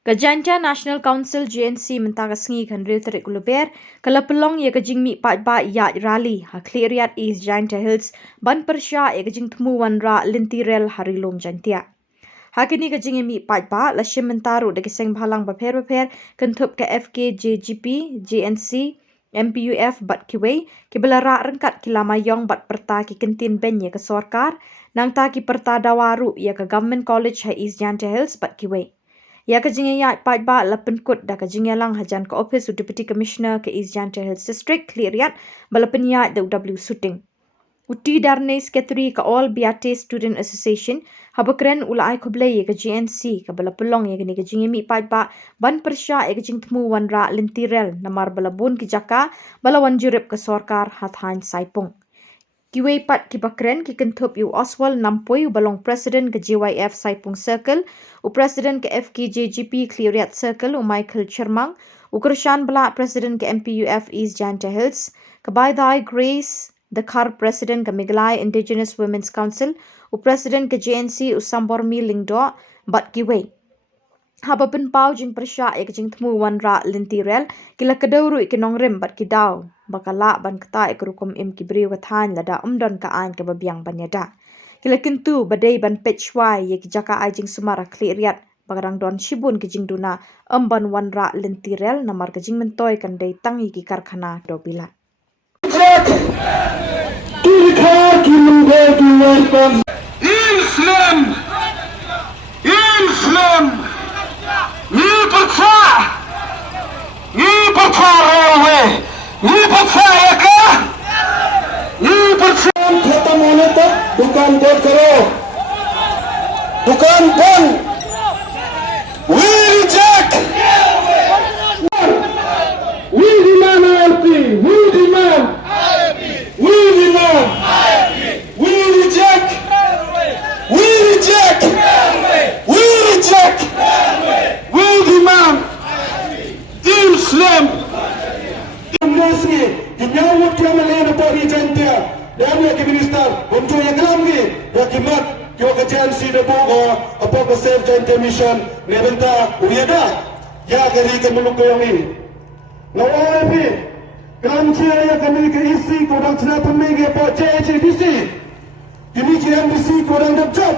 Kajanta National Council GNC mentaka sengi kan real tarik guluber kala pelong ya kajing mi pat ba ya rally ha cleariat East Janta Hills ban persya ya kajing temu wan ra lintirel harilom jantia. Hakini kajing mi pat ba la shim mentaru de keseng bhalang ba pher kentup ke FKJGP GNC MPUF bat kiwei kibela ra rengkat kilama yong bat perta ki kentin benye ke sorkar nang ta ki perta dawaru ya ke Government College ha East Janta Hills bat kiwei. Ya kajingnya ya pat ba la penkut da kajingnya lang hajan ke office of Deputy Commissioner ke East Janta Hills District cleariat bala penya da UW shooting. Uti darne sekretari ke All Biate Student Association habakren ula ai khoble ye ke GNC ke bala pelong ye kini kajingnya mi pat ba ban persya ye kajing temu wan ra lintirel namar bala bun ki jaka bala wan jurip ke sorkar hathan saipung. Kiwei pat ki bakren ki kentup yu Oswald Nampoi balong President ke JYF Saipung Circle, u President ke FKJGP Cleariat Circle u Michael Chermang, u Kershan bala President ke MPUF East Janta Hills, ke Baidai Grace, the Khar President ke Miglai Indigenous Women's Council, u President ke JNC u Sambor Mi Lingdo, bat kiwei. Haba pen pau jing persya ya kajing temu wan ra lintirel kila kedauru ikinong rim bat kidau bakala ban kata ikrukum im kibriu kathan lada umdon ka an ke babiang banyada kila kintu badai ban pechwai ye kijaka ajing sumara cleariat bagarang don shibun kijing duna amban wan ra lintirel namar kijing mentoy kan dai tangi ki karkhana dobila खत्म होने तक दुकान बंद करो दुकान बंद we reject we demand ILP we demand we demand we reject we reject we reject we demand Islam amnesty dinawat kamalena pari jantia dan ya minister untuk yang kelamgi ya kimat kau kerjaan si debu ko apa ke save joint mission nebenta uyada ya gari ke muluk ko yang ini nawai pi kelamci ya kami ke isi ko dang cina pemege po JHDC kini JMDC ko dang dapjat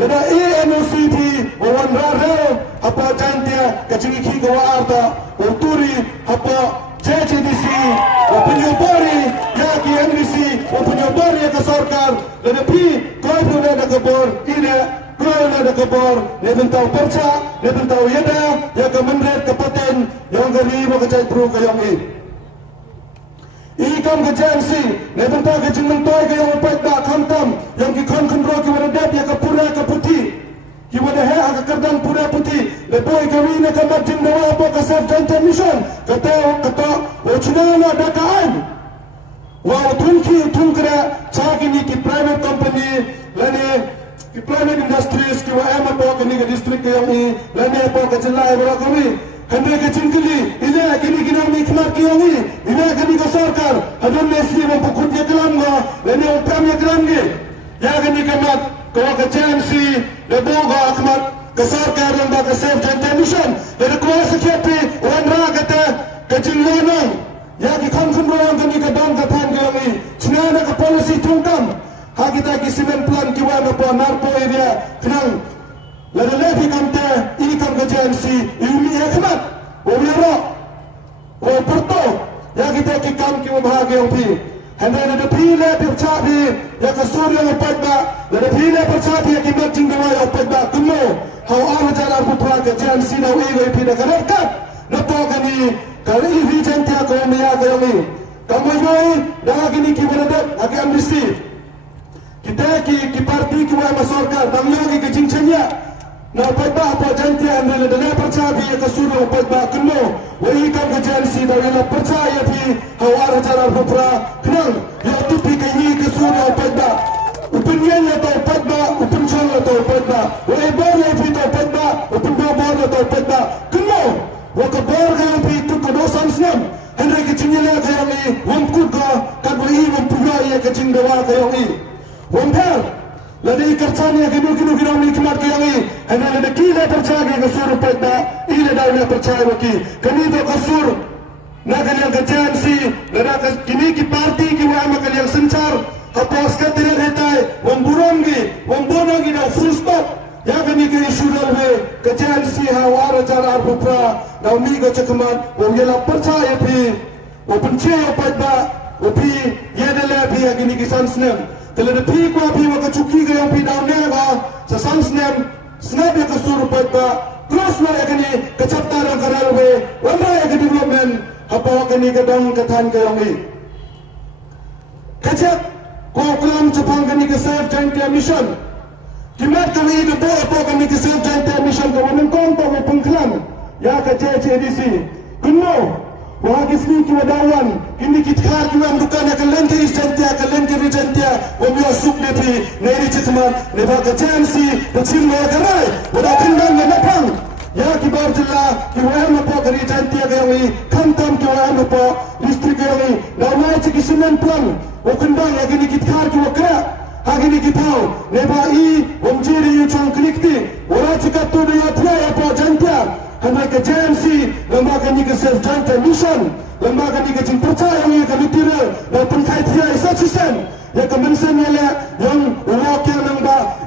lada ANOCP wawan rara apa jantia kaciki ko arta uturi apa JHDC penyobori ya KMDC penyobori ya ke sorkar dan pi kau pun ada kebor ini kau ada kebor dia tahu perca dia tahu yada ya ke menret ke paten yang gari mau kecai pro ke yang ini ikam ke JNC dia tahu ke jeneng toy ke yang upet dak kamtam yang ki kon kontrol ke wadah ya ke pura ke putih ki wadah he agak kerdang pura putih lepoy kami nak macam dawa apa ke save joint mission kata wacunana dakaan wa tunkra chagini ki private company lani ki private industries ki wa ama po kini ke district ke yang lani po ke jilla bra kami hande ke chinkili ila kini kina mi khmar ki yang ila kini ke sarkar hadon nesli mo pukut ye kalam go lani upam ye kalam ge ya kini kamat ko ke JMC le boga akmat ke sarkar lamba ke save joint mission le ko secretary wan ra kata kejingan ya ki konfirmasi kami ke dong ke tan kami cina ke polisi tungkam ha kita ki semen plan ki wa ke narko area kenang lada lepi kamte ini kam ke JNC ini hikmat o biro o porto ya kita ki kam ki bahagi opi hande lada phile percha bhi ya ke surya o padba lada phile percha bhi ki matching dewa o padba kuno how ar jala putra ke JNC na wi go phi na karakat napo kani kali ini jantia kau maya kau ni, kamu ini dah gini kita ada lagi ambisi. Kita ki parti kita masyarakat, bangnya ki kejincanya. Na payba apa jantia anda dah percaya bi kesuru payba keno. Wahai kau kejansi dah anda percaya bi hawar cara berpura kenal. Ya tu pi kini kesuru payba. Opinion le to payba, opinion le to payba. Wahai bor le pi to payba, opinion bor le to payba. Keno. Wakabor kayo pito kadosan snam Henry kichinila kayo ni Wamkud ka Kadwai wampugay ya kaching dawa kayo ni Wampel Dari kerjanya kinu nikmat kami, hanya ada kita percaya ke suruh pada, ini dah percaya bagi. Kami itu kasur, nak yang kejansi, nak kini ki parti ki wama kalian sencar, apa askat tidak hetai, wamburangi dah full stop. Ya kami ke isu dalwe, kejansi hawara cara arpupra, dah mi ke cekaman, wamela percaya pi, wapencaya pada, wapi ya dah pi agini kisan senam. Kalau ada pi ko pi maka cuki ke yang pi down neba sa sansnem snap ya kasur pada terus lah ya kini kecapta dan karalwe wala ya ke development apa kini kadang katan ke yang ini kecap ko kelam Jepang kini ke self joint mission kimat kami itu apa kini ke self joint mission ko wamen konto me pengkelam ya ke JCDC kuno wahai sini kita dawan, ini kita kar kita bukan yang kelengker istantia, kelengker istantia, wami asuk nepi, neri cekman, nepa kejansi, kecil mereka, wadah tindang yang napang, ya kibar jelah, kiwayam apa keri istantia kami, kantam kiwayam apa, listrik kami, damai cekisinan plan, wakendang yang ini kita kar kita kerak, hari ini kita tahu, nepa i, wamjiri yucang klikti, wadah cekat tu dia tiada apa jantia. Hanya ke JMC, lembaga ni ke self joint mission, lembaga ni ke jin percaya ni ke literal dan pengkait dia institution. Ya kemensen yang wakil namba,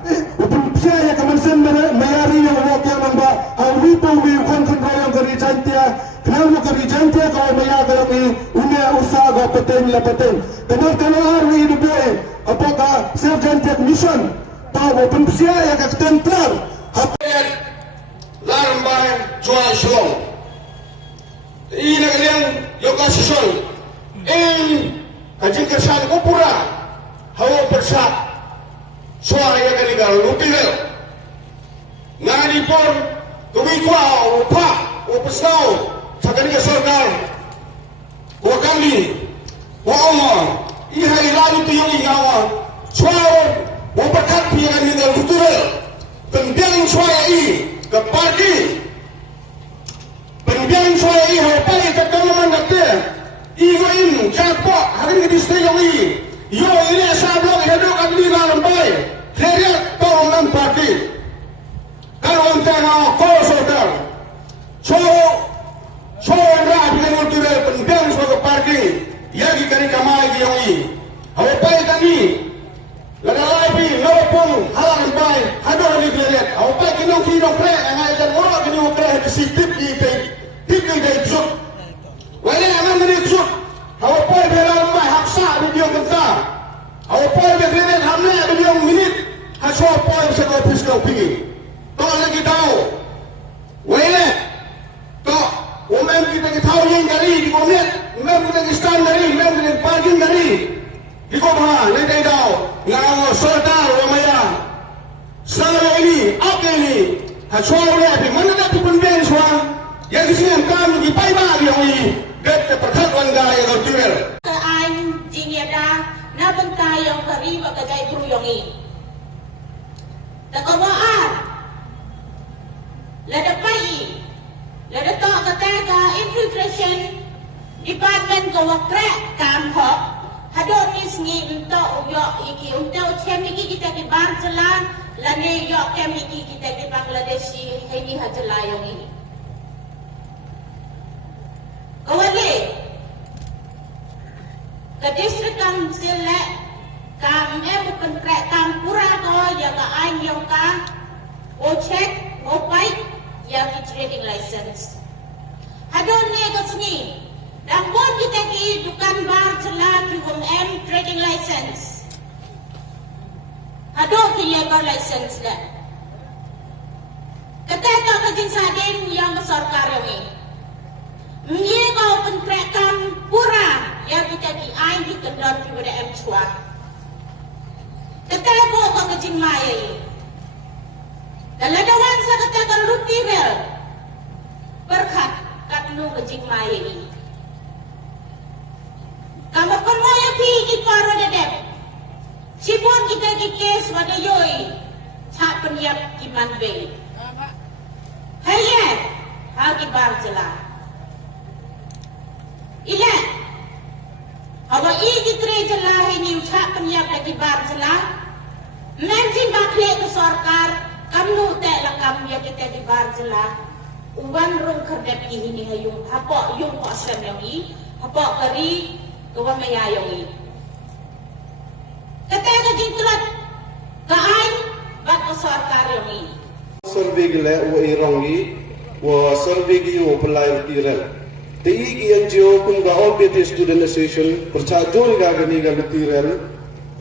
pia ya kemensen mayari yang wakil namba, awi pawi kon yang keri jantia, kenapa keri jantia kau mayar kami, unia usaha kau peten. Kenapa hari ini boleh? Apakah self joint mission? Tahu pia ya ketemplar. Larambay Chua Shalom. Ina kalian yoga sisol. Kajing kersan kupura. Hawa persa. Chua ya kalian lupil. Ngani por kumikwa upa upesnau. Sakani ke sorgar. Wa kami. Wa omar. Ihai lalu tu yang ingawa. Chua wa berkat pian ni dal future. Pendiang Chua i. Ke parti pendiang saya ini hapai ke tanaman nakte igo in jakpo hari ini distrik ini yo ini sablok hedok abli Larambay keriat tolongan parti kalau anda nak kosokar so rapi dengan turai pendiang sebagai parti ya kiri kamai yang ini hapai kami lalai lopong Larambay hado ni keriat hapai kinong kre ngai dan orang kinong kre di sitip di jut wala aman ni jut hapai Larambay haksa video kita hapai keriat hamle video minit haso hapai bisa kau piskau pingi to lagi tahu wala to umem kita tahu yang dari di komet umem kita stand dari umem kita parking dari di kota nanti tahu ngawo soltar ramaya Sara ini, apa ini? Hasil apa? Mana dah pembentuan suara? Yang di sini kami di payah yang ini, dekat perkhidmatan gaya kultural. Kean jingyada na bentay yang kari bagay kruyong ini. Takawaan. Lada pai. Lada to kataga infiltration department kawakrek kamhok. Hadon nisngi untuk uyok iki untuk cemiki kita di Barcelan lane yok cemiki kita di Bangladesh ini hajalayong ini. Kawali ke distrik council le kam bukan krek kampura ko ya ka anyong ka o check o pai ya ki trading license. Hadon ne kasni Nampun kita ki dukan bar celah ki trading license. Aduh ki labor license dah. Ketika kajin sadin yang besar karami. Mie kau pentrekan pura yang kita ki ain di kendor ki pada chua. Ketika kau kajin maya. Dalam dawan sa ketika luti bel. Berkat katnu kajin maya ini. Kamu pun mau yang pergi para dedek. Sipun kita di kes pada yoi. Tak penyiap di manbei. Hayat. Hagi barjelah. Ilah. Hawa i di tre jelah ini tak penyiap lagi barjelah. Nanti bakle ke sarkar kamu tak lakam ya kita di barjela uban rung kerdep ini hayung apa yung pasam yang i apa kari kawan maya yang i kata kajing tulat kain bak ke sarkar yang i survey gile wo irongi wo survey gi wo pelai kiran tei NGO kum ga all BT student association percajol ga gani ga tiran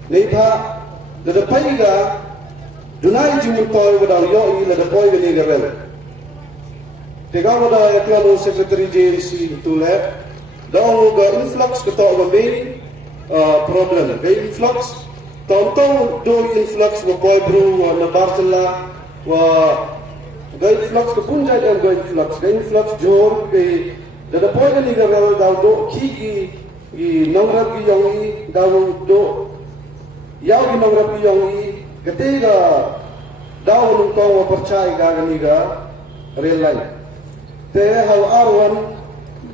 nei ba da pai ga dunai jimun toy wada yo i la da poi gani ga rel tega wada eklamo secretary JNC tule da ngo ga influx ka to ga main problem ga influx tonton do influx wo poi bro wa na bartela wa ga influx ka punja dan ga influx jor ke da poi gani ga rel da do ki gi nongrap gi yong i da do yaw gi nongrap gi yong i ketiga daw nung ko wa percaya ga gani ga rel line te hal arwan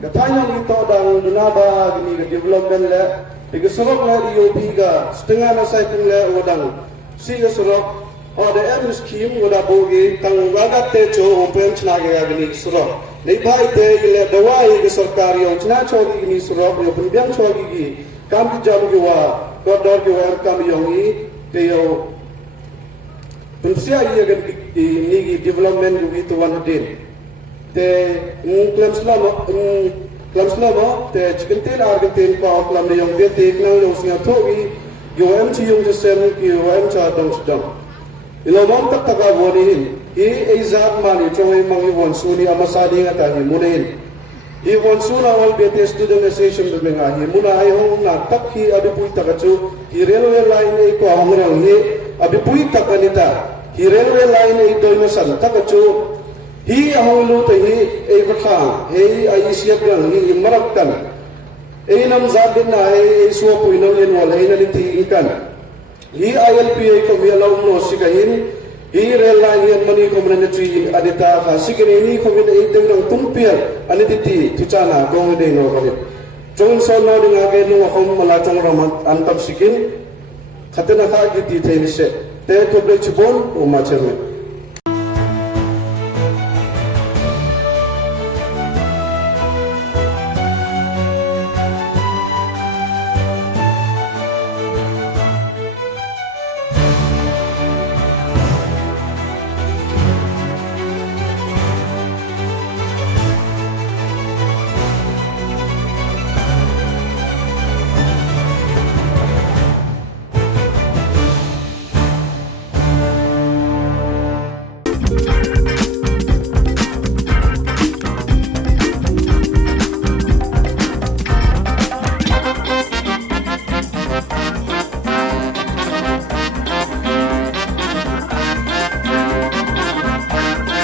katanya ito dang dunaba gini ga development le tiga sorok le IOP ga setengah na sai pun le wadang si ga sorok o de every scheme wada bogi tang wagat te cho open chna ga gini sorok nei bai te le dawai ga sarkari o chna cho gini sorok yo pendiam cho gi kam ki jam gi wa kodor gi wa kam yongi te yo pensia ia ga ni development gi to wan hadin te klam slama te chikentel argentin pa klam de yong de te nang yo singa thogi yo em chi yong jesem ki yo em cha dong sedang ilo mom tak tak awoni hin hi ezat mani choi mangi won suni amasadi ngata hi munin hi won suna wal BT student association de menga hi muna ai hong na tak hi adu pui tak chu hi railway line ei ko hongrang hi abi pui tak anita hi railway line ei toy masan tak chu hi ahulu te hi ei vakha hei ai siap dan hi marakkan ei nam zabin na ei suo pui nam len wal hei na liti ikan hi ILPA ko mi alaw no sikahin hi rail line yan mani community adita ka sikini ni ko mi ei te nang tumpier aniti tuchana go de no ko jong so no dinga ge no ko mala chang ram antam sikin khatena ka gi ti the ni se te ko ble chbon o ma cherme